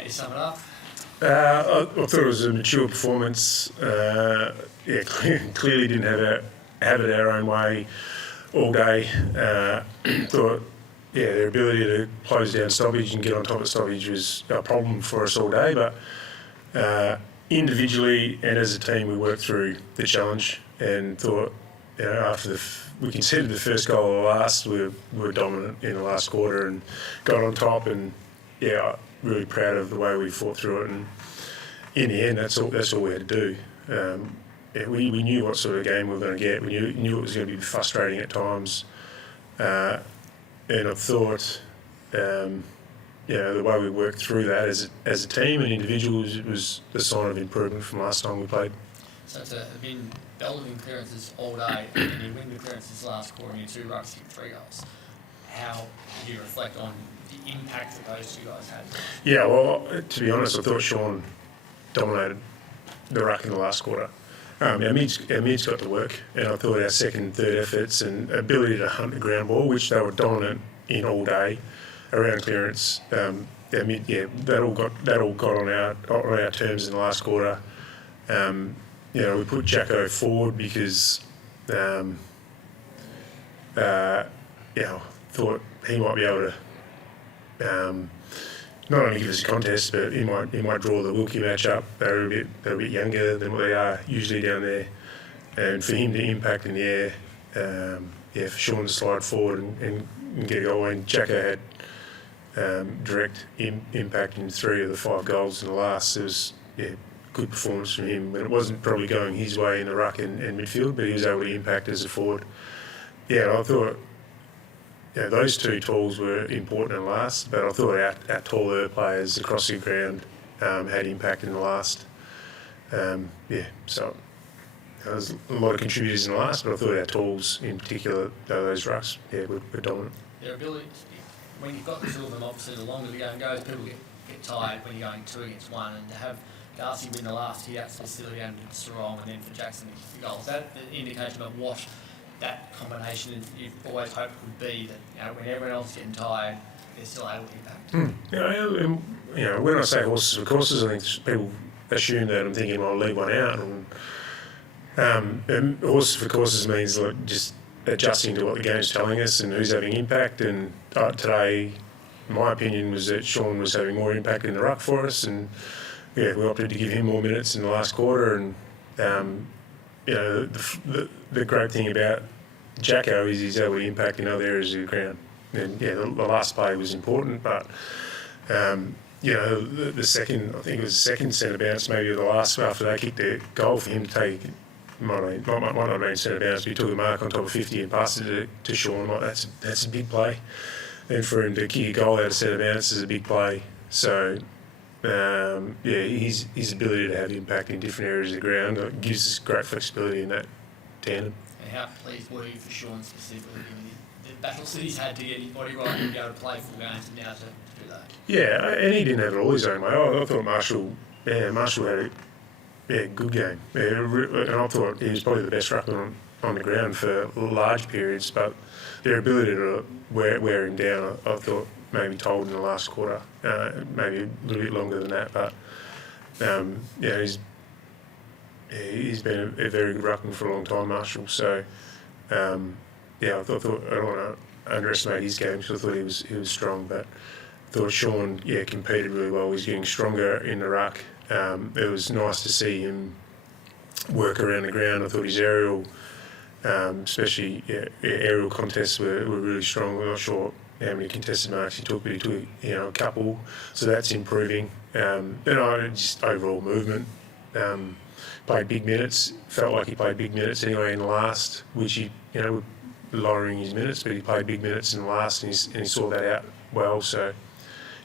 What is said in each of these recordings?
How do you sum it up? I thought it was a mature performance. Clearly didn't have it our own way all day. Thought, their ability to close down stoppage and get on top of stoppage was a problem for us all day. But individually and as a team, we worked through the challenge and thought, after we conceded the first goal of the last, we were dominant in the last quarter and got on top. And really proud of the way we fought through it. And in the end, that's all we had to do. We knew what sort of game we were going to get. We knew it was going to be frustrating at times. And I thought, the way we worked through that as a team and individuals, it was a sign of improvement from last time we played. So it's been belting clearances all day, and you win the clearances last quarter, and your 2 rucks hit 3 goals. How do you reflect on the impact that those 2 guys had? Yeah, well, to be honest, I thought Sean dominated the ruck in the last quarter. Our mids got to work, and I thought our second, third efforts and ability to hunt the ground ball, which they were dominant in all day, around clearance. Our mid, that all got on our terms in the last quarter. We put Jacko forward because, thought he might be able to not only give us a contest, but he might draw the Wilkie match up. They're a bit younger than what they are usually down there, and for him to impact in the air, for Sean to slide forward and get a goal. And Jacko had direct impact in 3 of the 5 goals in the last. It was good performance from him, and it wasn't probably going his way in the ruck and midfield, but he was able to impact as a forward. I thought. Those 2 talls were important in the last, but I thought our taller players across the ground had impact in the last. So there was a lot of contributors in the last, but I thought our talls in particular, those rucks, were dominant. Their ability, when you've got the 2 of them, obviously the longer the game goes, people get tired when you're going 2 against 1, and to have Darcy win the last, he actually still down to Sarong, and then for Jackson to kick the goals. That an indication of what that combination you've always hoped would be, that when everyone else is getting tired, they're still able to impact. When I say horses for courses, I think people assume that I'm thinking I'll leave one out. And horses for courses means just adjusting to what the game's telling us and who's having impact. And today, my opinion was that Sean was having more impact in the ruck for us, and we opted to give him more minutes in the last quarter. And the great thing about Jacko is he's able to impact in other areas of the ground. And the last play was important, but the second, I think it was the second centre bounce, maybe the last after they kicked the goal for him to take, might not have been centre bounce, but he took a mark on top of 50 and passed it to Sean. That's a big play, and for him to kick a goal out of centre bounce is a big play. So. His ability to have impact in different areas of the ground gives us great flexibility in that tandem. And how pleased were you for Sean specifically, given the battles that he's had to get his body right and be able to play full games, and now to do that? Yeah, and he didn't have it all his own way. I thought Marshall had a good game. And I thought he was probably the best ruckman on the ground for large periods, but their ability to wear him down, I thought, maybe told in the last quarter, maybe a little bit longer than that. But he's been a very good ruckman for a long time, Marshall. So I thought I don't want to underestimate his game because I thought he was strong. But I thought Sean competed really well. He's getting stronger in the ruck. It was nice to see him work around the ground. I thought his aerial, especially aerial contests were really strong. We're not sure how many contested marks he took, but he took a couple, so that's improving. Just overall movement. Played big minutes. Felt like he played big minutes anyway in the last, which he lowering his minutes, but he played big minutes in the last, and he saw that out well. So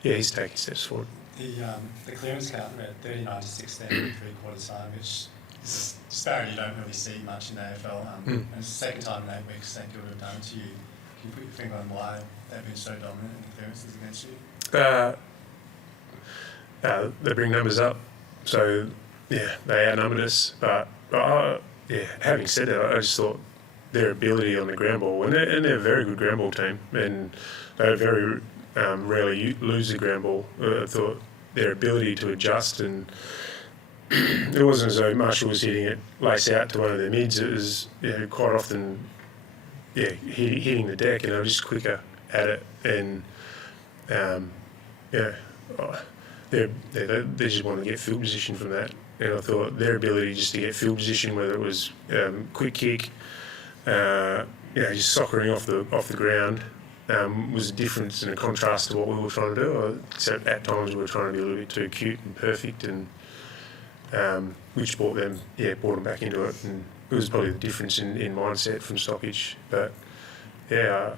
he's taking steps forward. The clearance count at 39 to 16 in 3/4 time, which is a disparity you don't really see much in the AFL. And it's the second time in 8 weeks St Kilda have done it to you. Can you put your finger on why they've been so dominant in the clearances against you? They bring numbers up, so they outnumbered us. But having said that, I just thought their ability on the ground ball, and they're a very good ground ball team, and they very rarely lose the ground ball. I thought their ability to adjust, and it wasn't as though Marshall was hitting it lace out to one of their mids. It was quite often hitting the deck, and they were just quicker at it, and they just want to get field position from that. And I thought their ability just to get field position, whether it was quick kick, just soccering off the ground, was a difference and a contrast to what we were trying to do. Except at times we were trying to be a little bit too cute and perfect, and which brought them back into it. And it was probably the difference in mindset from stoppage. But they've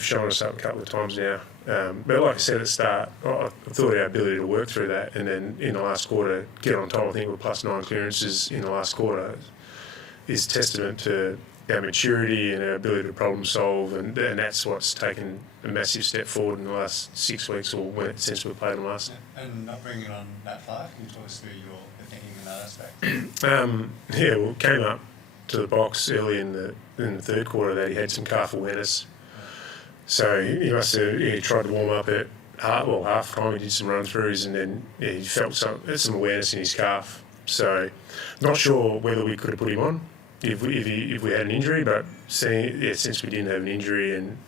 shown us up a couple of times now. But like I said at the start, I thought our ability to work through that, and then in the last quarter get on top. I think we're +9 clearances in the last quarter is testament to our maturity and our ability to problem solve, and that's what's taken a massive step forward in the last 6 weeks, or since we played them last. And not bringing on Matt Five, can you talk us through your thinking in that aspect? Came up to the box early in the third quarter that he had some calf awareness. So he must have tried to warm up at half time. He did some run throughs, and then he felt some awareness in his calf. So not sure whether we could have put him on if we had an injury, but since we didn't have an injury and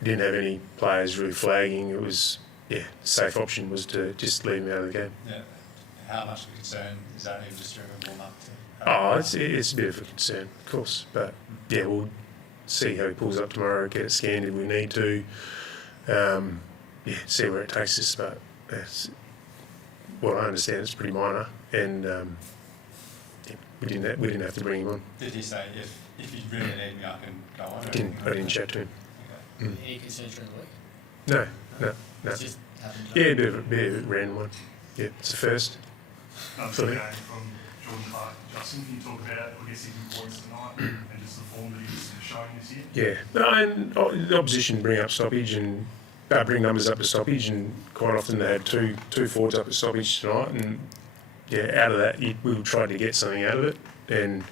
we didn't have any players really flagging, it was safe option was to just leave him out of the game. Yeah. How much of a concern is that even just during a warm up? It's a bit of a concern, of course, but we'll see how he pulls up tomorrow, get it scanned if we need to, see where it takes us. But what I understand, it's pretty minor, and we didn't have to bring him on. Did he say if you really need me, I can go on? I didn't chat to him. Okay. Any concerns during the week? No. It's just happened. A bit of a random one. Yeah, it's the first. Another game from Jordan Clark. Justin, can you talk about, his importance tonight and just the form that he's showing this year? And the opposition bring up stoppage and bring numbers up to stoppage, and quite often they had two forwards up at stoppage tonight, and out of that we tried to get something out of it, and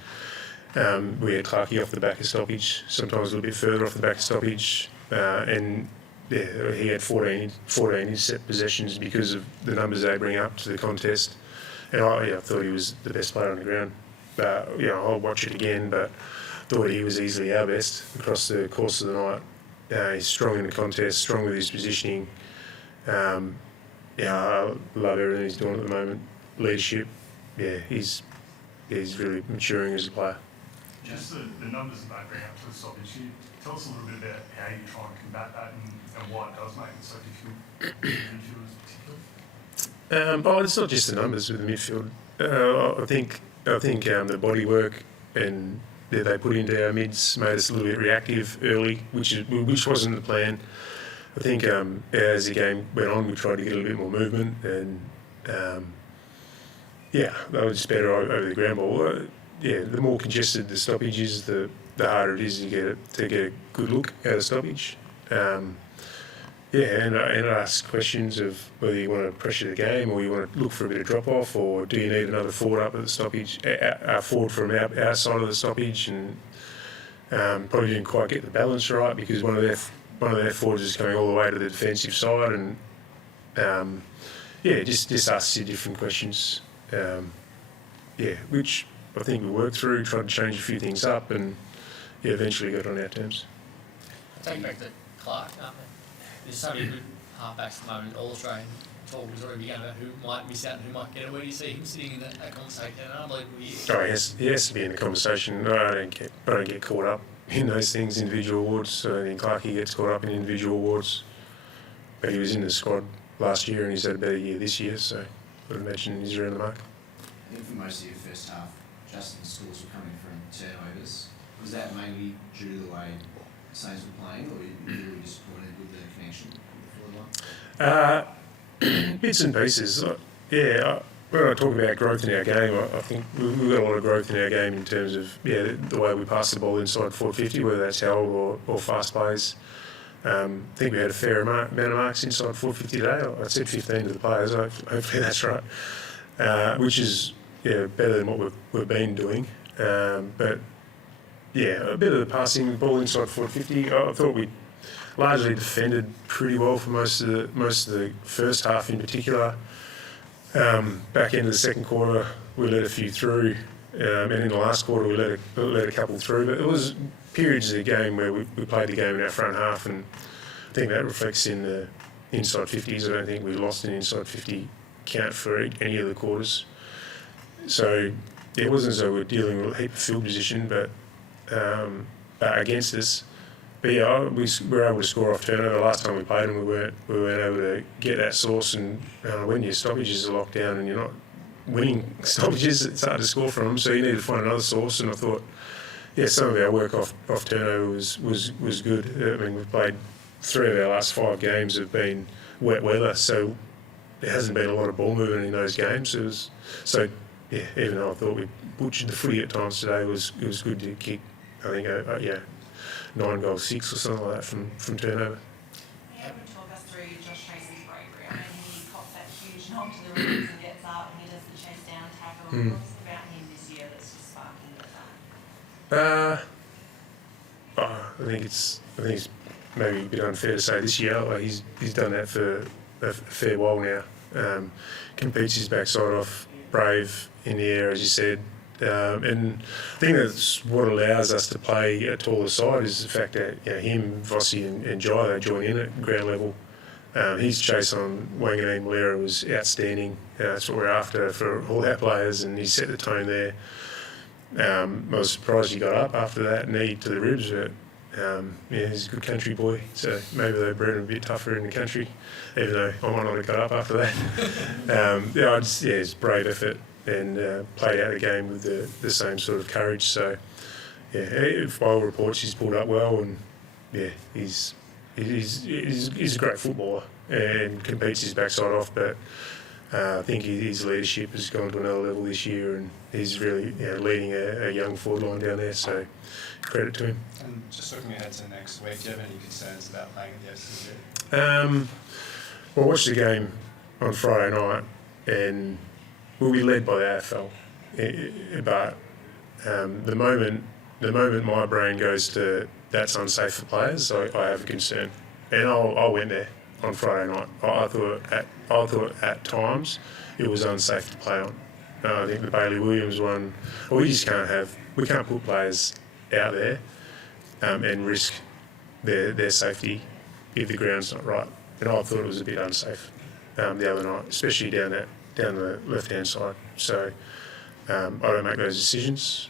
we had Clarkey off the back of stoppage, sometimes a little bit further off the back of stoppage, and he had 14 intercept possessions because of the numbers they bring up to the contest. And I thought he was the best player on the ground. I'll watch it again, but thought he was easily our best across the course of the night. He's strong in the contest, strong with his positioning. I love everything he's doing at the moment. Leadership, he's really maturing as a player. Just the numbers that they bring up to the stoppage, can you tell us a little bit about how you try and combat that and why it does make it so difficult for midfielders particularly? It's not just the numbers with the midfield. I think the body work and that they put into our mids made us a little bit reactive early, which wasn't the plan. I think as the game went on, we tried to get a little bit more movement, and they were just better over the ground ball. The more congested the stoppage is, the harder it is to get a good look at a stoppage. And ask questions of whether you want to pressure the game or you want to look for a bit of drop off, or do you need another forward up at the stoppage, forward from our side of the stoppage, and probably didn't quite get the balance right because one of their forwards is coming all the way to the defensive side, and just ask you different questions, which I think we worked through, tried to change a few things up, and eventually got on our terms. I'll take you back to Clark. There's so many good halfbacks at the moment. All Australian talk is already begun about who might miss out and who might get it. Where do you see him sitting in that conversation? An unbelievable year. He has to be in the conversation. I don't get caught up in those things, individual awards. I don't think Clarkey gets caught up in individual awards. But he was in the squad last year and he's had a better year this year, so I'd imagine he's around the mark. I think for most of your first half, Justin's scores were coming from turnovers. Was that mainly due to the way the Saints were playing, or were you really disappointed with the connection with the forward line? Bits and pieces. When I talk about growth in our game, I think we've got a lot of growth in our game in terms of the way we pass the ball inside 450, whether that's held or fast plays. I think we had a fair amount of marks inside 450 today. I said 15 to the players. Hopefully that's right, which is better than what we've been doing. But a bit of the passing ball inside 450. I thought we largely defended pretty well for most of the first half in particular. Back into the second quarter, we let a few through, and in the last quarter we let a couple through. But it was periods of the game where we played the game in our front half, and I think that reflects in the inside 50s. I don't think we lost an inside 50 count for any of the quarters. So it wasn't as though we were dealing with a heap of field position, but against us. But yeah, we were able to score off turnover. Last time we played them, we weren't able to get that source. And when your stoppages are locked down and you're not winning stoppages, it's hard to score from them. So you need to find another source. And I thought, yeah, some of our work off turnover was good. I mean, we've played 3 of our last 5 games have been wet weather, so there hasn't been a lot of ball movement in those games. Yeah, even though I thought we butchered the footy at times today, it was good to kick. I think 9-6 or something like that from turnover. Yeah, would talk us through Josh Tracy's bravery. I mean, he cops that huge knock to the ribs and gets up and he does the chase down tackle. What's it about him this year that's just sparking that? I think it's maybe a bit unfair to say this year. Like he's done that for a fair while now. Competes his backside off, brave in the air, as you said. And I think that's what allows us to play a taller side is the fact that him, Vossi and Jai, they join in at ground level. His chase on Wanganeen Malera was outstanding. That's what we're after for all our players, and he set the tone there. I was surprised he got up after that knee to the ribs, but he's a good country boy, so maybe they bred him a bit tougher in the country, even though I might not have got up after that. It's a brave effort and played out the game with the same sort of courage. So, by all reports, he's pulled up well, and he's a great footballer and competes his backside off. But I think his leadership has gone to another level this year, and he's really leading a young forward line down there. So, credit to him. And just looking ahead to next week, do you have any concerns about playing at the FCC? Well, I watched the game on Friday night, and we'll be led by the AFL. But the moment my brain goes to that's unsafe for players, I have a concern. And I went there on Friday night. I thought at times it was unsafe to play on. I think the Bailey Williams one. We can't put players out there and risk their safety if the ground's not right. And I thought it was a bit unsafe the other night, especially down the left-hand side. So I don't make those decisions.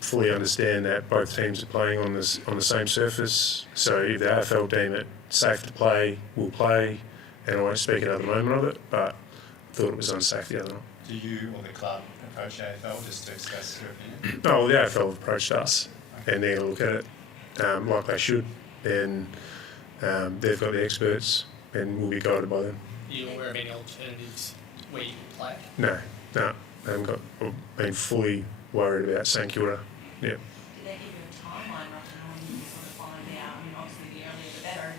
Fully understand that both teams are playing on the same surface. So if the AFL deem it safe to play, we'll play, and I won't speak at the moment of it. But I thought it was unsafe the other night. Do you or the club approach the AFL just to express your opinion? No, well, the AFL have approached us, and they're going to look at it like they should. And they've got the experts, and we'll be guided by them. Are you aware of any alternatives where you can play? No, I haven't been fully worried about St Kilda. Yeah. Did they give you a timeline roughly on when you sort of find out? I mean, obviously the earlier the better.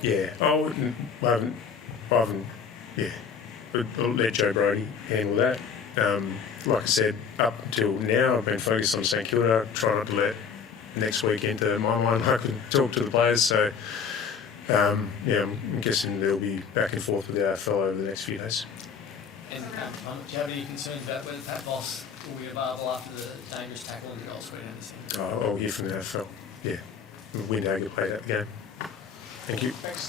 Yeah. I haven't. Yeah. I'll let Joe Brody handle that. Like I said, up until now, I've been focused on St Kilda. Try not to let next week into my mind. I can talk to the players, so I'm guessing they'll be back and forth with the AFL over the next few days. And do you have any concerns about whether Pat Voss will be available after the dangerous tackle and the goal square and everything? I'll hear from the AFL. Yeah. Windhager played that game. Thank you. Thanks.